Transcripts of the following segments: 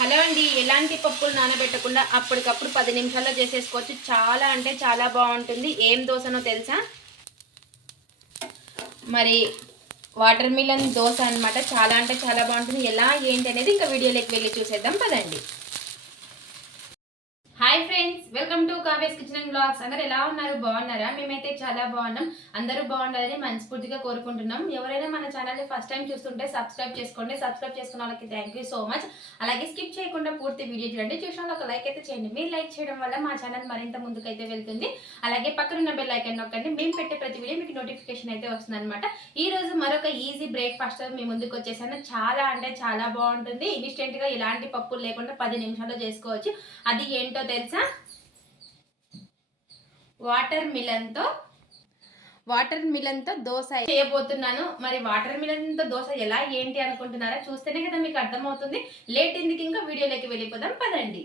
Hello అండి ఎలాంటి పప్పులు నానబెట్టకుండా అప్పటికప్పుడు పది నిమిషాల్లో చేసేసుకోవచ్చు. చాలా అంటే చాలా బాగుంటుంది. ఏం దోశనో తెలుసా? మరి వాటర్ మిలన్ దోశ అన్నమాట. చాలా అంటే చాలా బాగుంటుంది. ఎలా ఏంటి అనేది ఇంకా వీడియోలోకి వెళ్ళి చూసేద్దాం. పదండి. Friends welcome to Kavya's kitchen and blogs. అందరు ఎలా ఉన్నారు? బాగున్నారా? మేమైతే చాలా బాగున్నాం. అందరూ బాగుండాలని మనస్ఫూర్తిగా కోరుకుంటున్నాం. ఎవరైనా మన ఛానల్ని ఫస్ట్ టైం చూస్తుంటే సబ్స్క్రైబ్ చేసుకోండి. సబ్స్క్రైబ్ చేసుకున్న వాళ్ళకి థ్యాంక్ యూ సో మచ్ అలాగే స్కిప్ చేయకుండా పూర్తి వీడియో చూడండి. చూసిన ఒక లైక్ అయితే చేయండి. మీరు లైక్ చేయడం వల్ల మా ఛానల్ మరింత ముందుకైతే వెళ్తుంది. అలాగే పక్కనున్న బెల్ ఐకన్ నొక్కండి. మేము పెట్టే ప్రతి వీడియో మీకు నోటిఫికేషన్ అయితే వస్తుంది అనమాట ఈ రోజు మరొక ఈజీ బ్రేక్ఫాస్ట్ మీ ముందుకు వచ్చేసాను. చాలా అంటే చాలా బాగుంటుంది. ఇన్స్టెంట్గా ఇలాంటి పప్పులు లేకుండా పది నిమిషాల్లో చేసుకోవచ్చు. అది ఏంటో తెలుసా? వాటర్ మిలన్తో వాటర్ మిలన్తో దోశ చేయబోతున్నాను. మరి వాటర్ మిలన్తో దోశ ఎలా ఏంటి అనుకుంటున్నారా? చూస్తేనే కదా మీకు అర్థమవుతుంది. లేట్ ఎందుకు? ఇంకా వీడియోలోకి వెళ్ళిపోదాం. పదండి.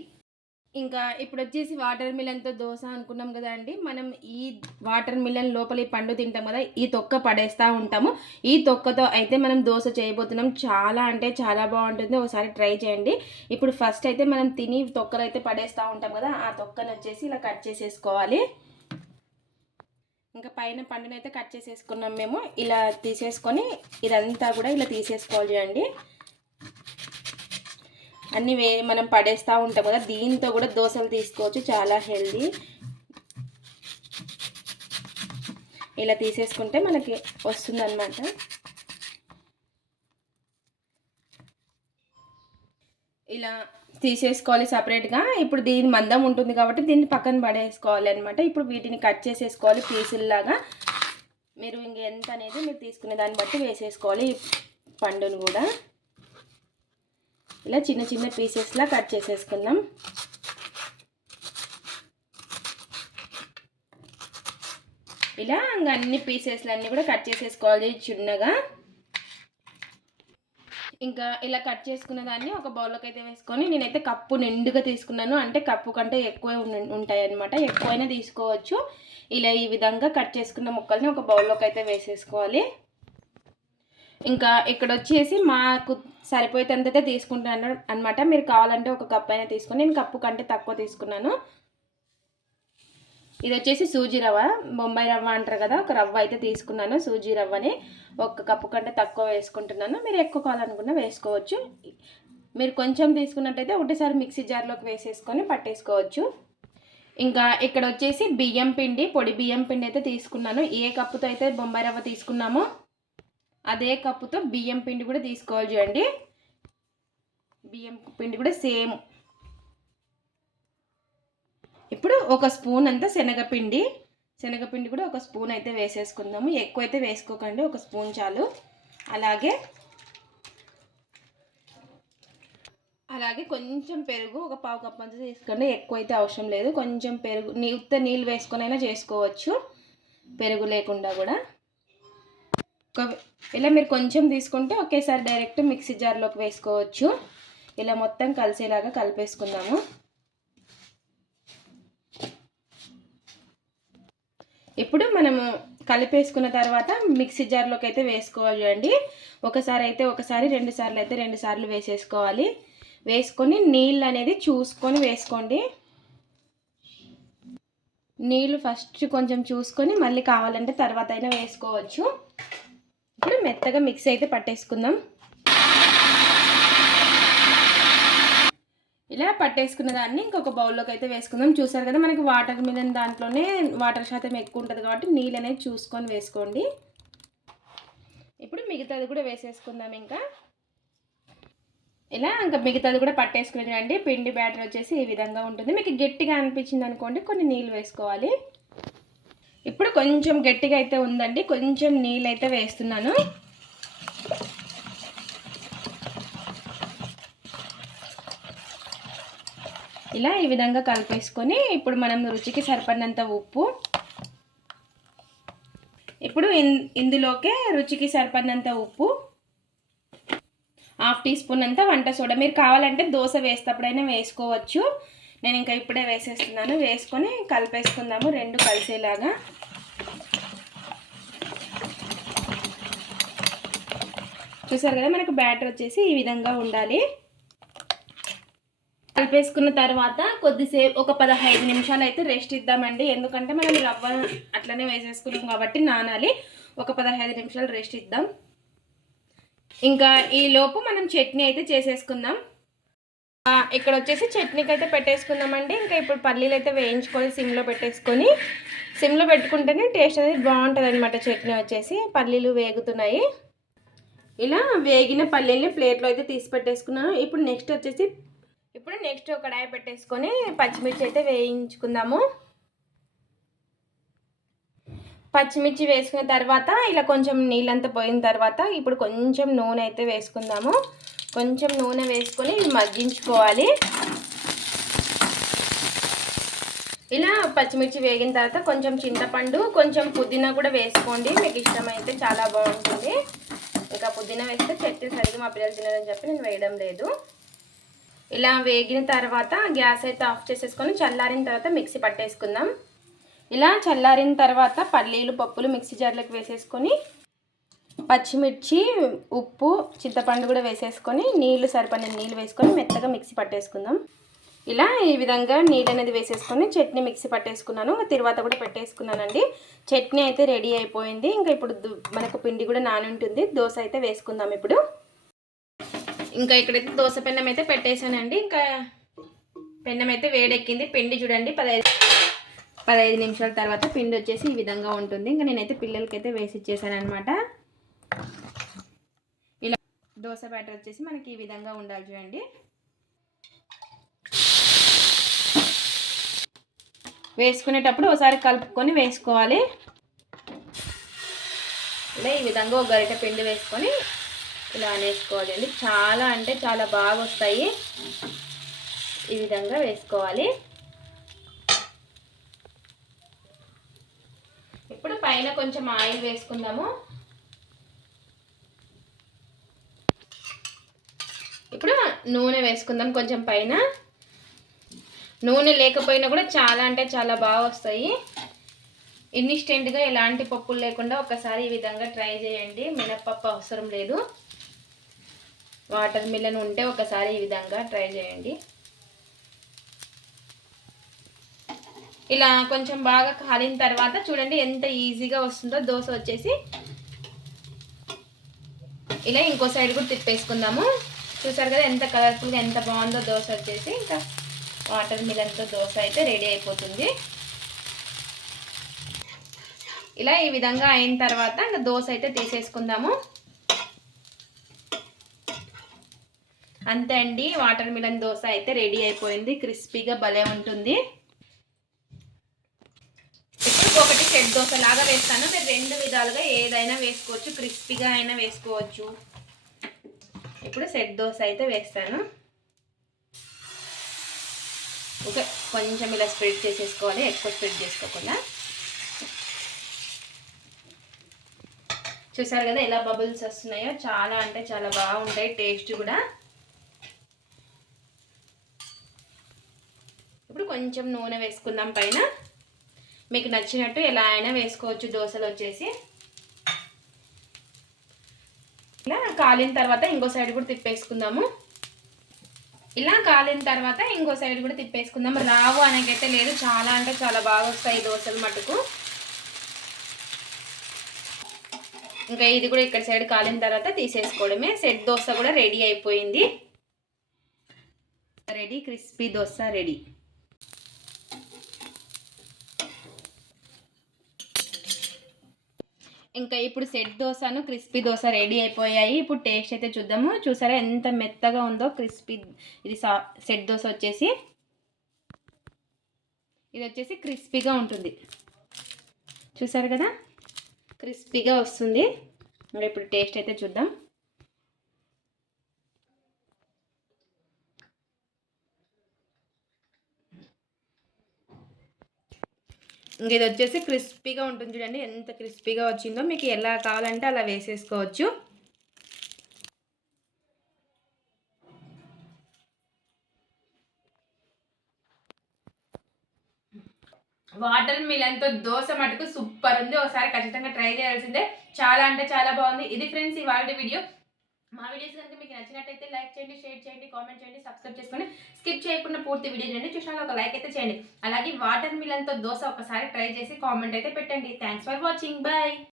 ఇంకా ఇప్పుడు వచ్చేసి వాటర్ మిలన్తో దోశ అనుకున్నాం కదా అండి. మనం ఈ వాటర్ మిలన్ లోపల ఈ పండు తింటాం కదా ఈ తొక్క పడేస్తూ ఉంటాము. ఈ తొక్కతో అయితే మనం దోశ చేయబోతున్నాం. చాలా అంటే చాలా బాగుంటుంది. ఒకసారి ట్రై చేయండి. ఇప్పుడు ఫస్ట్ అయితే మనం తిని తొక్కలు అయితే పడేస్తూ ఉంటాం కదా ఆ తొక్కను వచ్చేసి ఇలా కట్ చేసేసుకోవాలి. ఇంకా పైన పండునైతే కట్ చేసేసుకున్నాం మేము. ఇలా తీసేసుకొని ఇదంతా కూడా ఇలా తీసేసుకోవాలి చూడండి. అన్నీ వే మనం పడేస్తూ ఉంటాం కదా దీంతో కూడా దోశలు తీసుకోవచ్చు చాలా హెల్దీ. ఇలా తీసేసుకుంటే మనకి వస్తుందన్నమాట. ఇలా తీసేసుకోవాలి సపరేట్గా. ఇప్పుడు దీని మందం ఉంటుంది కాబట్టి దీన్ని పక్కన పడేసుకోవాలి అనమాట ఇప్పుడు వీటిని కట్ చేసేసుకోవాలి పీసుల్లాగా. మీరు ఇంక ఎంత అనేది మీరు తీసుకునే దాన్ని బట్టి వేసేసుకోవాలి పండును కూడా. ఇలా చిన్న చిన్న పీసెస్లా కట్ చేసేసుకుందాం. ఇలా ఇంకా అన్ని పీసెస్లన్నీ కూడా కట్ చేసేసుకోవాలి చిన్నగా. ఇంకా ఇలా కట్ చేసుకున్న దాన్ని ఒక బౌల్లోకి అయితే వేసుకొని నేనైతే కప్పు నిండుగా తీసుకున్నాను. అంటే కప్పు కంటే ఎక్కువ ఉంటాయి అనమాట ఎక్కువైనా తీసుకోవచ్చు. ఇలా ఈ విధంగా కట్ చేసుకున్న ముక్కల్ని ఒక బౌల్లోకి అయితే వేసేసుకోవాలి. ఇంకా ఇక్కడ వచ్చేసి మాకు సరిపోయేంతైతే తీసుకుంటాను అనమాట మీరు కావాలంటే ఒక కప్ అయినా తీసుకొని నేను కప్పు కంటే తక్కువ తీసుకున్నాను. ఇది వచ్చేసి సూజీ రవ్వ. బొంబాయి రవ్వ అంటారు కదా ఒక రవ్వ అయితే తీసుకున్నాను. సూజీ రవ్వని ఒక కప్పు కంటే తక్కువ వేసుకుంటున్నాను. మీరు ఎక్కువ కావాలనుకున్నా వేసుకోవచ్చు. మీరు కొంచెం తీసుకున్నట్టయితే ఒకటేసారి మిక్సీ జార్లోకి వేసేసుకొని పట్టేసుకోవచ్చు. ఇంకా ఇక్కడ వచ్చేసి బియ్యం పిండి పొడి బియ్యం పిండి అయితే తీసుకున్నాను. ఏ కప్పుతో అయితే బొంబాయి రవ్వ తీసుకున్నామో అదే కప్పుతో బియ్యం పిండి కూడా తీసుకోవాలి చూడండి. బియ్యం పిండి కూడా సేమ్ ఇప్పుడు ఒక స్పూన్ అంతా శనగపిండి. శనగపిండి కూడా ఒక స్పూన్ అయితే వేసేసుకుందాము. ఎక్కువ అయితే వేసుకోకండి. ఒక స్పూన్ చాలు. అలాగే అలాగే కొంచెం పెరుగు ఒక పావు కప్ అంతా తీసుకోండి. ఎక్కువ అయితే అవసరం లేదు. కొంచెం పెరుగు నీ ఉత్త నీళ్ళు వేసుకొనైనా చేసుకోవచ్చు. పెరుగు లేకుండా కూడా. ఇలా మీరు కొంచెం తీసుకుంటే ఒకేసారి డైరెక్ట్ మిక్సీ జార్లోకి వేసుకోవచ్చు. ఇలా మొత్తం కలిసేలాగా కలిపేసుకుందాము. ఇప్పుడు మనము కలిపేసుకున్న తర్వాత మిక్సీ జార్లోకి అయితే వేసుకోవాలి చూడండి. ఒకసారి అయితే ఒకసారి రెండు సార్లు అయితే రెండు సార్లు వేసేసుకోవాలి. వేసుకొని నీళ్ళు అనేది చూసుకొని వేసుకోండి. నీళ్ళు ఫస్ట్ కొంచెం చూసుకొని మళ్ళీ కావాలంటే తర్వాత అయినా వేసుకోవచ్చు. ఇప్పుడు మెత్తగా మిక్సీ అయితే పట్టేసుకుందాం. ఇలా పట్టేసుకున్న దాన్ని ఇంకొక బౌల్లోకి అయితే వేసుకుందాం. చూసారు కదా మనకి వాటర్ మీద దాంట్లోనే వాటర్ శాతం ఎక్కువ ఉంటుంది కాబట్టి నీళ్ళు అనేది చూసుకొని వేసుకోండి. ఇప్పుడు మిగతాది కూడా వేసేసుకుందాం ఇంకా. ఇలా ఇంకా మిగతాది కూడా పట్టేసుకుని రండి పిండి బ్యాటర్ వచ్చేసి ఈ విధంగా ఉంటుంది. మీకు గట్టిగా అనిపించింది అనుకోండి కొన్ని నీళ్ళు వేసుకోవాలి. ఇప్పుడు కొంచెం గట్టిగా అయితే ఉందండి. కొంచెం నీళ్ళు అయితే వేస్తున్నాను. ఇలా ఈ విధంగా కలిపేసుకొని ఇప్పుడు మనం రుచికి సరిపడినంత ఉప్పు. ఇప్పుడు ఇందులోకే రుచికి సరిపడినంత ఉప్పు. హాఫ్ టీ స్పూన్ అంతా వంట సోడా. మీరు కావాలంటే దోశ వేసేటప్పుడైనా వేసుకోవచ్చు. నేను ఇంకా ఇప్పుడే వేసేస్తున్నాను. వేసుకొని కలిపేసుకుందాము రెండు కలిసేలాగా. చూసారు కదా మనకు బ్యాటర్ వచ్చేసి ఈ విధంగా ఉండాలి. కలిపేసుకున్న తర్వాత కొద్దిసేపు ఒక పదహైదు నిమిషాలు అయితే రెస్ట్ ఇద్దామండి. ఎందుకంటే మనం రవ్వ అట్లనే వేసేసుకున్నాం కాబట్టి నానాలి. ఒక పదహైదు నిమిషాలు రెస్ట్ ఇద్దాం. ఇంకా ఈ లోపు మనం చట్నీ అయితే చేసేసుకుందాం. ఇక్కడ వచ్చేసి చట్నీకి అయితే పెట్టేసుకుందామండి. ఇంకా ఇప్పుడు పల్లీలు అయితే వేయించుకొని సిమ్లో పెట్టేసుకొని సిమ్లో పెట్టుకుంటేనే టేస్ట్ అనేది బాగుంటుంది అనమాట చట్నీ వచ్చేసి. పల్లీలు వేగుతున్నాయి. ఇలా వేగిన పల్లీల్ని ప్లేట్లో అయితే తీసి పెట్టేసుకున్నాను. ఇప్పుడు నెక్స్ట్ వచ్చేసి ఇప్పుడు నెక్స్ట్ ఒక కడాయి పెట్టేసుకొని పచ్చిమిర్చి అయితే వేయించుకుందాము. పచ్చిమిర్చి వేసుకున్న తర్వాత ఇలా కొంచెం నీళ్ళంతా పోయిన తర్వాత ఇప్పుడు కొంచెం నూనె అయితే వేసుకుందాము. కొంచెం నూనె వేసుకొని మగ్గించుకోవాలి. ఇలా పచ్చిమిర్చి వేగిన తర్వాత కొంచెం చింతపండు కొంచెం పుదీనా కూడా వేసుకోండి. మీకు ఇష్టమైతే చాలా బాగుంటుంది. ఇంకా పుదీనా వేస్తే చట్నీ సరిగ్గా మా పిల్లలు తినదని చెప్పి నేను వేయడం లేదు. ఇలా వేగిన తర్వాత గ్యాస్ అయితే ఆఫ్ చేసేసుకొని చల్లారిన తర్వాత మిక్సీ పట్టేసుకుందాం. ఇలా చల్లారిన తర్వాత పల్లీలు పప్పులు మిక్సీ జార్లోకి వేసేసుకొని పచ్చిమిర్చి ఉప్పు చింతపండు కూడా వేసేసుకొని నీళ్ళు సరిపడిన నీళ్ళు వేసుకొని మెత్తగా మిక్సీ పట్టేసుకుందాం. ఇలా ఈ విధంగా నీళ్ళు అనేది వేసేసుకొని చట్నీ మిక్సీ పట్టేసుకున్నాను. ఇంకా తర్వాత కూడా పెట్టేసుకున్నానండి. చట్నీ అయితే రెడీ అయిపోయింది. ఇంకా ఇప్పుడు దు- మనకు పిండి కూడా నాని ఉంటుంది దోశ అయితే వేసుకుందాం ఇప్పుడు. ఇంకా ఇక్కడైతే దోశ పెన్నం అయితే పెట్టేశానండి. ఇంకా పెన్నం అయితే వేడెక్కింది. పిండి చూడండి పదహైదు పదహైదు నిమిషాల తర్వాత పిండి వచ్చేసి ఈ విధంగా ఉంటుంది. ఇంకా నేనైతే పిల్లలకైతే వేసి ఇచ్చేసాను అనమాట ఇలా దోశ బ్యాటర్ వచ్చేసి మనకి ఈ విధంగా ఉండాలి చూడండి. వేసుకునేటప్పుడు ఒకసారి కలుపుకొని వేసుకోవాలి. ఇలా ఈ విధంగా ఒక గరిట పిండి వేసుకొని ఇలా అనేసుకోవాలి అండి చాలా అంటే చాలా బాగా వస్తాయి ఈ విధంగా వేసుకోవాలి. ఇప్పుడు పైన కొంచెం ఆయిల్ వేసుకుందాము. ఇప్పుడు నూనె వేసుకుందాం కొంచెం పైన. నూనె లేకపోయినా కూడా చాలా అంటే చాలా బాగా వస్తాయి ఇన్స్టెంట్గా ఎలాంటి పప్పులు లేకుండా ఒకసారి ఈ విధంగా ట్రై చేయండి. మినప్పప్పు అవసరం లేదు. వాటర్ మిలన్ ఉంటే ఒకసారి ఈ విధంగా ట్రై చేయండి. ఇలా కొంచెం బాగా కాలిన తర్వాత చూడండి ఎంత ఈజీగా వస్తుందో దోశ వచ్చేసి. ఇలా ఇంకో సైడ్ కూడా తిప్పేసుకుందాము. చూసారు కదా ఎంత కలర్ఫుల్గా ఎంత బాగుందో దోశ వచ్చేసి. ఇంకా వాటర్ మిలన్తో దోశ అయితే రెడీ అయిపోతుంది. ఇలా ఈ విధంగా అయిన తర్వాత ఇంకా దోశ అయితే తీసేసుకుందాము. అంతే అండి వాటర్ మిలన్ దోశ అయితే రెడీ అయిపోయింది క్రిస్పీగా భలే ఉంటుంది. ఇప్పుడు ఒకటి సెట్ దోశ లాగా వేస్తాను. మీరు రెండు విధాలుగా ఏదైనా వేసుకోవచ్చు క్రిస్పీగా అయినా వేసుకోవచ్చు. ఇప్పుడు సెట్ దోశ అయితే వేస్తాను. ఓకే కొంచెం ఇలా స్ప్రెడ్ చేసేసుకోవాలి ఎక్కువ స్ప్రెడ్ చేసుకోకుండా. చూసారు కదా ఎలా బబుల్స్ వస్తున్నాయో? చాలా అంటే చాలా బాగుంటాయి టేస్ట్ కూడా. ఇప్పుడు కొంచెం నూనె వేసుకుందాం పైన. మీకు నచ్చినట్టు ఎలా అయినా వేసుకోవచ్చు. దోశలు వచ్చేసి. ఇలా కాలిన తర్వాత ఇంకో సైడ్ కూడా తిప్పేసుకుందాము. ఇలా కాలిన తర్వాత ఇంకో సైడ్ కూడా తిప్పేసుకుందాం రావు అనేకైతే లేదు. చాలా అంటే చాలా బాగా వస్తాయి దోశలు మటుకు. ఇంకా ఇది కూడా ఇక్కడ సైడ్ కాలిన తర్వాత తీసేసుకోవడమే. సెట్ దోశ కూడా రెడీ అయిపోయింది. Ready crispy dosa ready. ఇంకా ఇప్పుడు సెట్ దోశను క్రిస్పీ దోశ రెడీ అయిపోయాయి. ఇప్పుడు టేస్ట్ అయితే చూద్దాము. చూసారా ఎంత మెత్తగా ఉందో క్రిస్పీ ఇది సా సెట్ దోశ వచ్చేసి. ఇది వచ్చేసి క్రిస్పీగా ఉంటుంది. చూసారు కదా? క్రిస్పీగా వస్తుంది. ఇప్పుడు టేస్ట్ అయితే చూద్దాం. ఇంక ఇది వచ్చేసి క్రిస్పీగా ఉంటుంది చూడండి ఎంత క్రిస్పీగా వచ్చిందో. మీకు ఎలా కావాలంటే అలా వేసేసుకోవచ్చు. వాటర్ మిలన్తో దోశ మటుకు సూపర్ ఉంది. ఒకసారి ఖచ్చితంగా ట్రై చేయాల్సిందే. చాలా అంటే చాలా బాగుంది. ఇది ఫ్రెండ్స్ ఇవాళ వీడియో. మా వీడియోస్ కనుక నచ్చినట్టయితే లైక్ చేయండి షేర్ చేయండి కామెంట్ చేయండి సబ్స్క్రైబ్ చేసుకొని స్కిప్ చేయకుండా పూర్తి వీడియో చేయండి చూసిన ఒక లైక్ అయితే చేయండి. అలాగే వాటర్ మిలన్తో దోశ ఒకసారి ట్రై చేసి కామెంట్ అయితే పెట్టండి. Thanks for watching bye